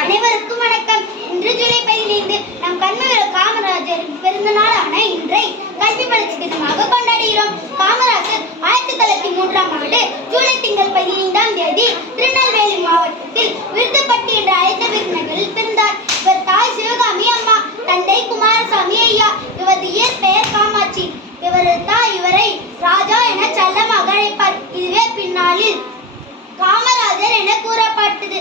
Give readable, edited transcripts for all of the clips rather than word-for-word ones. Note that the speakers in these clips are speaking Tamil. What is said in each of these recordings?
அனைவருக்கும் வணக்கம். இன்று ஜூலை 15 நம் கண்மவர் காமராஜர் பிறந்த நாளான இன்றை கல்வி வளர்ச்சி தினமாக கொண்டாடுகிறோம். காமராஜர் 1903ஆம் ஆண்டு ஜூலை திங்கள் 15ஆம் தேதி திருநெல்வேலி மாவட்டத்தில் விருதுப்பட்டி என்ற அழைத்த விருதுநகரில் பிறந்தார். இவர் தாய் சிவகாமி அம்மா, தந்தை குமாரசாமி ஐயா. இவரது இயற்பெயர் காமாட்சி. இவரது தாய் இவரை ராஜா என செல்லமாக அழைப்பார். இதுவே பின்னாளில் காமராஜர் என கூறப்பட்டது.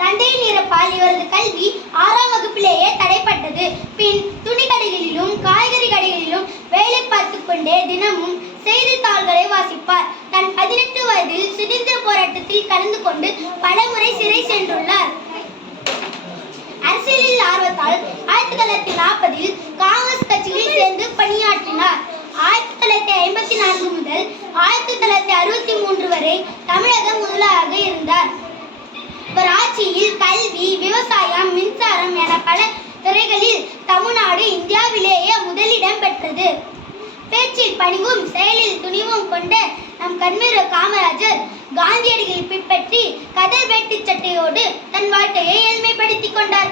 தந்தையின் இறப்பால் இவரது கல்வி 6ஆம் வகுப்பிலேயே தடைப்பட்டது. பின் துணிக்கடைகளிலும் காய்கறி கடைகளிலும் வேலை பார்த்துக் கொண்டே தினமும் செய்தித்தாள்களை வாசிப்பார். தன் 18 வயதில் சுதந்திர போராட்டத்தில் கலந்து கொண்டு பலமுறை சிறை சென்றுள்ளார். அரசியலில் ஆர்வத்தால் 1940இல் காங்கிரஸ் கட்சியில் சேர்ந்து பணியாற்றினார். 1954 முதல் 1963 வரை தமிழக முதல்வராக இருந்தார். இவர் ஆட்சியில் கல்வி, விவசாயம், மின்சாரம் என பல துறைகளில் தமிழ்நாடு இந்தியாவிலேயே முதலிடம் பெற்றது. பேச்சில் பணிவும் செயலில் துணிவும் கொண்ட நம் கண்மவர் காமராஜர் காந்தியடிகளை பின்பற்றி கதர் வேட்டி சட்டையோடு தன் வாழ்க்கையை எளிமைப்படுத்திக் கொண்டார்.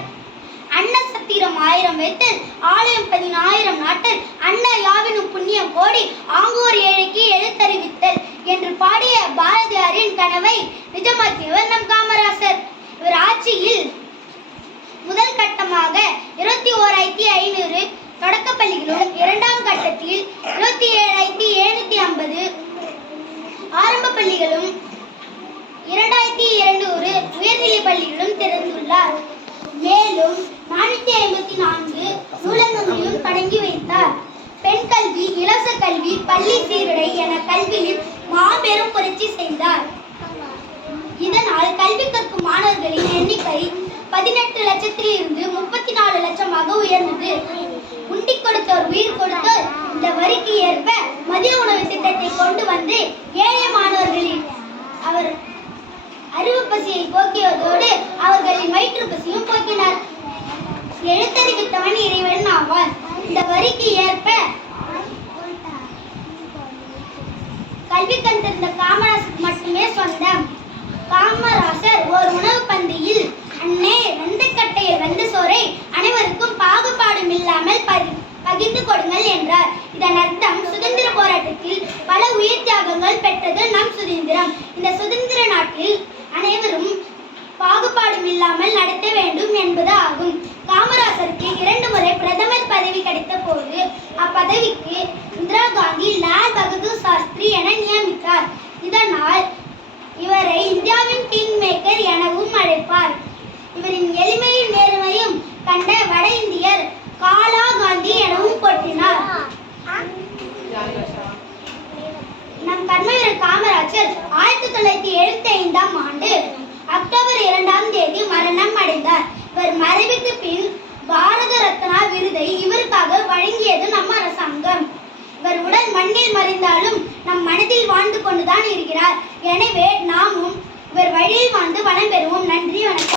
அன்ன சத்திரம் 1000 வைத்தல், ஆலயம் 10000 நாட்டல், அன்ன யாவினும் புண்ணியம் கோடி, ஆங்கோர் ஏழைக்கு எழுத்தறிவித்தல் என்று பாடிய பாரதியாரின் கனவை நிஜமாக்கியவர் நம் காமராஜர். இவர் ஆட்சியில் முதல் கட்டமாக 21500 தொடக்கப் பள்ளிகளும், 2ஆம் கட்டத்தில் 27750 ஆரம்ப பள்ளிகளும், 2200 உயர்நிலை பள்ளிகளும் திறந்துள்ளார். மேலும் 454 நூலகங்களையும் தொடங்கி வைத்தார். பெண் கல்வி, இலவச கல்வி, பள்ளி சீருடை என கல்வியில் மாபெரும் புரட்சி செய்தார். இதனால் கல்வி கற்கும் மாணவர்களின் எண்ணிக்கை 18 லட்சத்தில் இருந்து 34 லட்சமாக உயர்ந்தது. உண்டி கொடுத்தோர் உயிர் கொடுத்தோர் இந்த வரிக்கு ஏற்ப மதிய உணவு திட்டத்தை கொண்டு வந்து ஏழை மாணவர்களின் அவர் அறிவு பசியை போக்கியதோடு அவர்களின் வயிற்று பசியும் போக்கினார். எழுத்தறிவித்தவன் இறைவன் ஆவார். இந்த வரிக்கு ஏற்ப கல்வி கண்டிருந்த காமராஜர் மட்டுமே சொந்தம். காமராஜர் ஒரு உணவு பந்தியில், அண்ணே வெந்தக்கட்டையில் வெந்த சோறை அனைவருக்கும் பாகுபாடும் இல்லாமல் பகிர்ந்து கொடுங்கள் என்றார். இதன் அர்த்தம் சுதந்திர போராட்டத்தில் பல உயிர் தியாகங்கள் பெற்றது நம் சுதந்திரம். இந்த சுதந்திர நாட்டில் அனைவரும் பாகுபாடும் இல்லாமல் நடத்த வேண்டும் என்பது ஆகும். காமராஜருக்கு 2 முறை பிரதமர் பதவி கிடைத்த போது அப்பதவிக்கு இந்திரா காந்தி லால் பகதூர் சாஸ்திரி என நியமித்தார். இதனால் இவரை இந்தியாவின் கிங் மேக்கர் எனவும் அழைப்பார். இவரின் எளிமையும் நேர்மையும் கண்ட வட இந்தியர் காலா காந்தி எனவும் போற்றினார். நம் கண்மவர் காமராஜர் 1975ஆம் ஆண்டு அக்டோபர் 2ஆம் தேதி மரணம் அடைந்தார். இவர் மறைவுக்கு பின் பாரத ரத்னா விருதை இவருக்காக வழங்கியது நம் அரசாங்கம். இவர் உடல் மண்ணில் மறைந்தாலும் நம் மனதில் வாழ்ந்து கொண்டுதான் இருக்கிறார். எனவே நாமும் இவர் வழியில் வாழ்ந்து வளம் பெறுவோம். நன்றி, வணக்கம்.